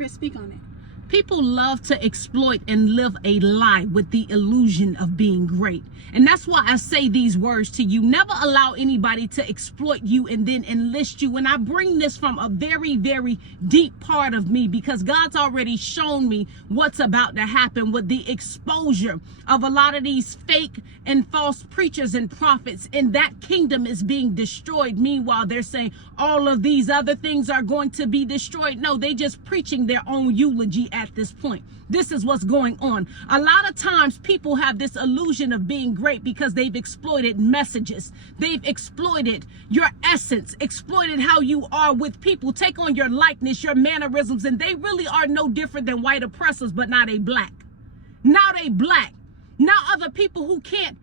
Chris, speak on it. People love to exploit and live a lie with the illusion of being great. And that's why I say these words to you. Never allow anybody to exploit you and then enlist you. And I bring this from a very, very deep part of me, because God's already shown me what's about to happen with the exposure of a lot of these fake and false preachers and prophets. And that kingdom is being destroyed. Meanwhile, they're saying all of these other things are going to be destroyed. No, they just preaching their own eulogy at this point. This is what's going on. A lot of times people have this illusion of being great because they've exploited messages. They've exploited your essence, exploited how you are with people, take on your likeness, your mannerisms, and they really are no different than white oppressors, but not a black. Not a black. Not other people who can't,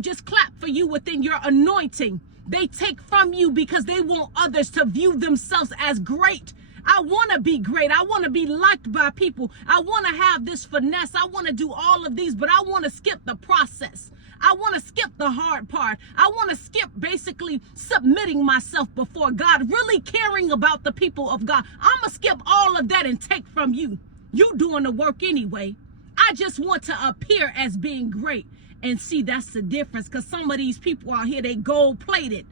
just clap for you within your anointing. They take from you because they want others to view themselves as great. I want to be great. I want to be liked by people. I want to have this finesse. I want to do all of these, but I want to skip the process. I want to skip the hard part. I want to skip basically submitting myself before God, really caring about the people of God. I'm going to skip all of that and take from you. You doing the work anyway. I just want to appear as being great. And see, that's the difference, because some of these people out here, they gold-plated,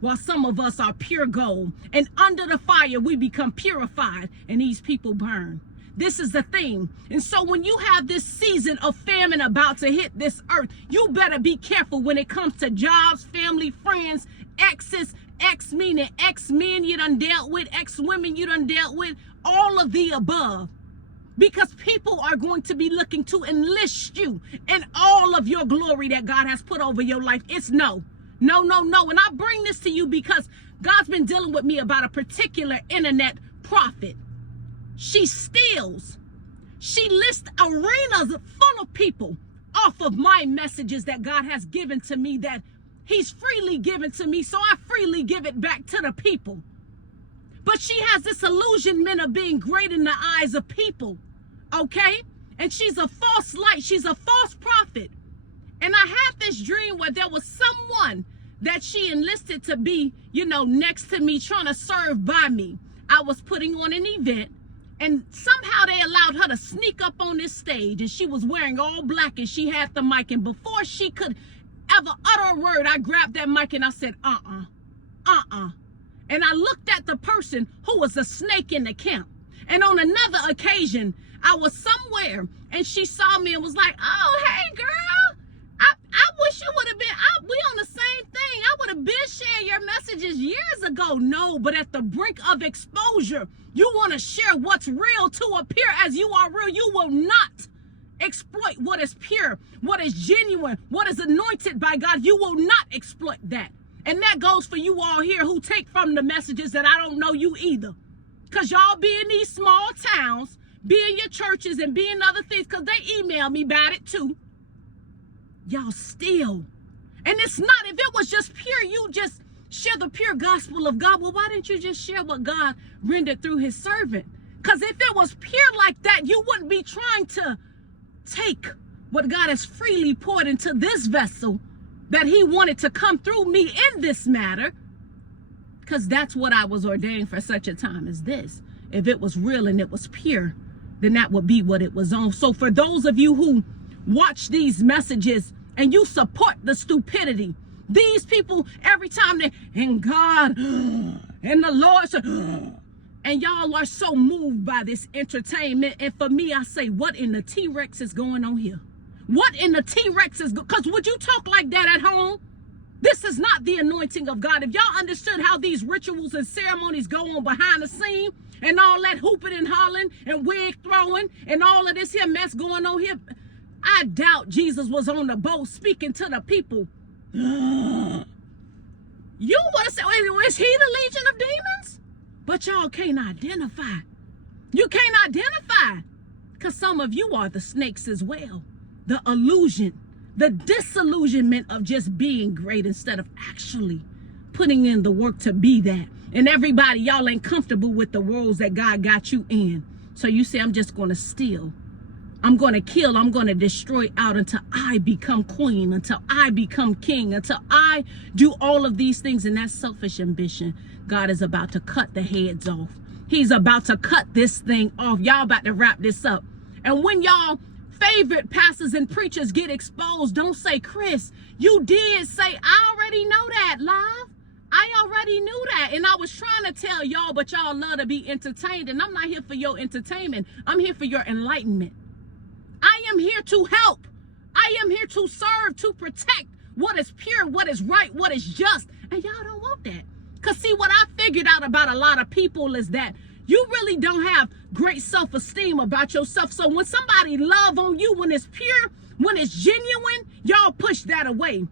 while some of us are pure gold. And under the fire, we become purified, and these people burn. This is the thing. And so when you have this season of famine about to hit this earth, you better be careful when it comes to jobs, family, friends, exes, meaning ex-men you done dealt with, ex-women you done dealt with, all of the above. Because people are going to be looking to enlist you in all of your glory that God has put over your life. It's no. No, no, no. And I bring this to you because God's been dealing with me about a particular internet prophet. She steals. She lists arenas full of people off of my messages that God has given to me, that he's freely given to me. So I freely give it back to the people. But she has this illusionment of being great in the eyes of people. Okay? And she's a false light. She's a false prophet. And I had this dream where there was someone that she enlisted to be, next to me, trying to serve by me. I was putting on an event, and somehow they allowed her to sneak up on this stage, and she was wearing all black, and she had the mic. And before she could ever utter a word, I grabbed that mic and I said, And I looked at the person who was a snake in the camp. And on another occasion, I was somewhere, and she saw me and was like, oh, hey, girl. I wish you would have been, we on the same thing. I would have been sharing your messages years ago. No, but at the brink of exposure, you want to share what's real to appear as you are real. You will not exploit what is pure, what is genuine, what is anointed by God. You will not exploit that. And that goes for you all here who take from the messages that I don't know you either. Because y'all be in these small towns, be in your churches, and be in other things, because they email me about it too. Y'all steal. And it's not, if it was just pure, you just share the pure gospel of God. Well, why didn't you just share what God rendered through his servant? Because if it was pure like that, you wouldn't be trying to take what God has freely poured into this vessel, that he wanted to come through me in this matter, because that's what I was ordained for such a time as this. If it was real and it was pure, then that would be what it was on. So for those of you who watch these messages and you support the stupidity, these people, every time they, and God, and the Lord, and y'all are so moved by this entertainment. And for me, I say, what in the T-Rex is going on here? What in the T-Rex is, because would you talk like that at home? This is not the anointing of God. If y'all understood how these rituals and ceremonies go on behind the scene, and all that hooping and hollering and wig throwing and all of this here mess going on here, I doubt Jesus was on the boat speaking to the people. You want to say, wait, is he the legion of demons? But y'all can't identify. You can't identify, because some of you are the snakes as well. The illusion, the disillusionment of just being great instead of actually putting in the work to be that. And everybody, y'all ain't comfortable with the roles that God got you in. So you say, I'm just going to steal. I'm going to kill. I'm going to destroy out until I become queen, until I become king, until I do all of these things. And that's selfish ambition. God is about to cut the heads off. He's about to cut this thing off. Y'all about to wrap this up. And when y'all favorite pastors and preachers get exposed, don't say, Chris, you did say, I already know that, love. I already knew that. And I was trying to tell y'all, but y'all love to be entertained. And I'm not here for your entertainment. I'm here for your enlightenment. I am here to help. I am here to serve, to protect what is pure, what is right, what is just. And y'all don't want that. Because see, what I figured out about a lot of people is that you really don't have great self-esteem about yourself. So when somebody love on you, when it's pure, when it's genuine, y'all push that away.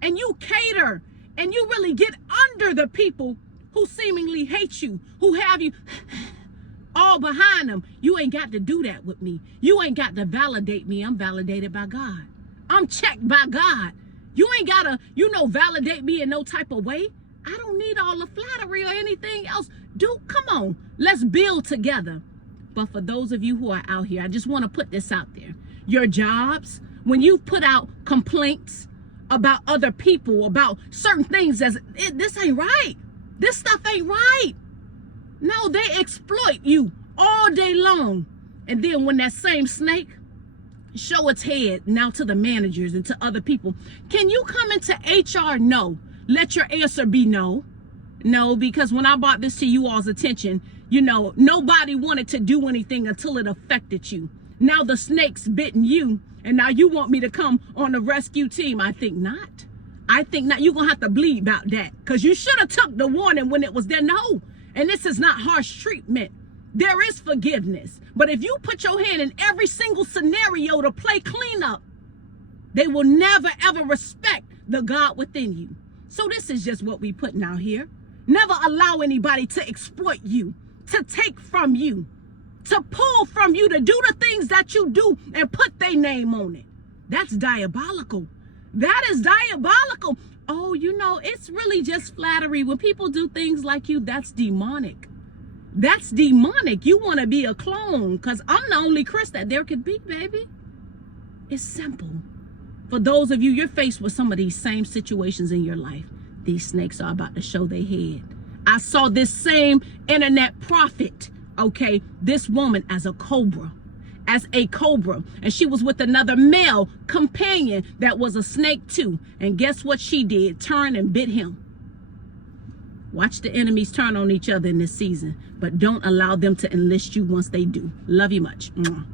And you cater and you really get under the people who seemingly hate you, who have you all behind them. You ain't got to do that with me. You ain't got to validate me. I'm validated by God. I'm checked by God. You ain't got to, validate me in no type of way. I don't need all the flattery or anything else. Come on, let's build together. But for those of you who are out here, I just want to put this out there. Your jobs, when you put out complaints about other people, about certain things, this ain't right. This stuff ain't right. No, they exploit you all day long. And then when that same snake show its head now to the managers and to other people, can you come into HR? No. Let your answer be no. No, because when I brought this to you all's attention, nobody wanted to do anything until it affected you. Now the snake's bitten you, and now you want me to come on the rescue team. I think not. You're going to have to bleed about that, because you should have took the warning when it was there. No. And this is not harsh treatment. There is forgiveness. But if you put your hand in every single scenario to play cleanup, they will never, ever respect the God within you. So this is just what we putting out here. Never allow anybody to exploit you, to take from you, to pull from you, to do the things that you do and put their name on it. That's diabolical. That is diabolical. Oh, it's really just flattery. When people do things like you, that's demonic. That's demonic. You want to be a clone, because I'm the only Chris that there could be, baby. It's simple. For those of you, you're faced with some of these same situations in your life. These snakes are about to show their head. I saw this same internet prophet, this woman as a cobra. And she was with another male companion that was a snake too. And guess what she did? Turned and bit him. Watch the enemies turn on each other in this season, but don't allow them to enlist you once they do. Love you much. Mwah.